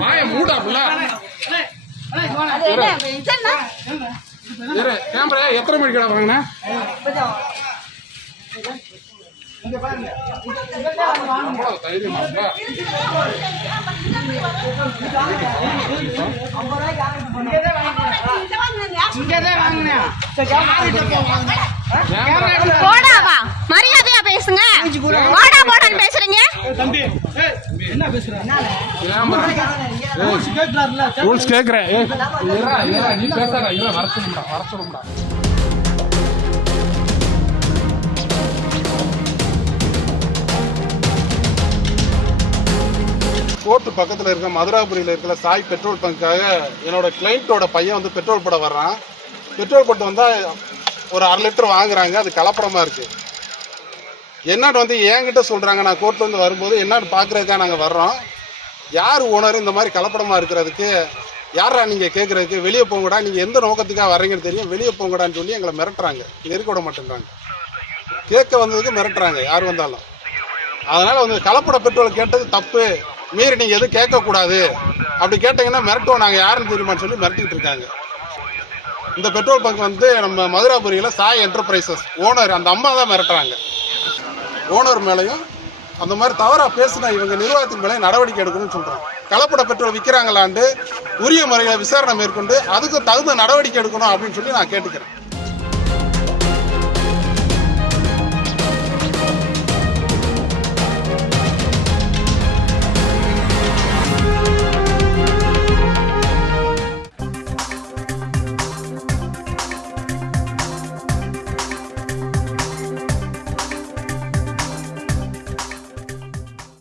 வாய மூடாப்புல. கேமரா எத்தனை மணிக்கு வாங்கினா? தைரியமா போடாவா மரியாதையா பேசுங்க. போடா போடான்னு பேசுறீங்க. ரூல்ஸ் கேக்குறேன். நீ பேசாத, வர சொல்லுடா. கோர்ட்டு பக்கத்தில் இருக்க மதுராபுரியில் இருக்கிற சாய் பெட்ரோல் பங்காக என்னோட கிளைண்ட்டோட பையன் வந்து பெட்ரோல் போட வர்றான். பெட்ரோல் போட்டு வந்தால் ஒரு 1/2 லிட்டர் வாங்குறாங்க. அது கலப்படமாக இருக்குது. என்னன்னு வந்து என்கிட்ட சொல்கிறாங்க. நான் கோர்ட்லேருந்து வரும்போது என்னன்னு பார்க்குறதுக்காக நாங்கள் வர்றோம். யார் ஓனர் இந்த மாதிரி கலப்படமாக இருக்கிறதுக்கு? யாரா நீங்கள் கேட்குறதுக்கு? வெளியே போங்கடா, நீங்கள் எந்த நோக்கத்துக்காக வர்றீங்கன்னு தெரியும், வெளியே போங்கடான்னு சொல்லி எங்களை மிரட்டுறாங்க. நெருக்க விட மாட்டேங்கிறாங்க. கேட்க வந்ததுக்கு மிரட்டுறாங்க யார் வந்தாலும். அதனால் வந்து கலப்பட பெட்ரோல் கேட்டது தப்பு, மீறி நீங்கள் எதுவும் கேட்கக்கூடாது. அப்படி கேட்டிங்கன்னா மிரட்டுவோம், நாங்கள் யாருன்னு தெரியுமான்னு சொல்லி மிரட்டிக்கிட்டு இருக்காங்க. இந்த பெட்ரோல் பங்க் வந்து நம்ம மதுராபுரியில் சாய் என்டர்பிரைசஸ் ஓனர் அந்த அம்மா தான் மிரட்டுறாங்க. ஓனர் மேலேயும் அந்த மாதிரி தவறாக பேசினா இவங்க நிர்வாகத்தின் மேலே நடவடிக்கை எடுக்கணும்னு சொல்கிறாங்க. கலப்பட பெட்ரோல் விற்கிறாங்களாண்டு உரிய முறையில் விசாரணை மேற்கொண்டு அதுக்கு தகுந்த நடவடிக்கை எடுக்கணும் அப்படின்னு சொல்லி நான் கேட்டுக்கிறேன்.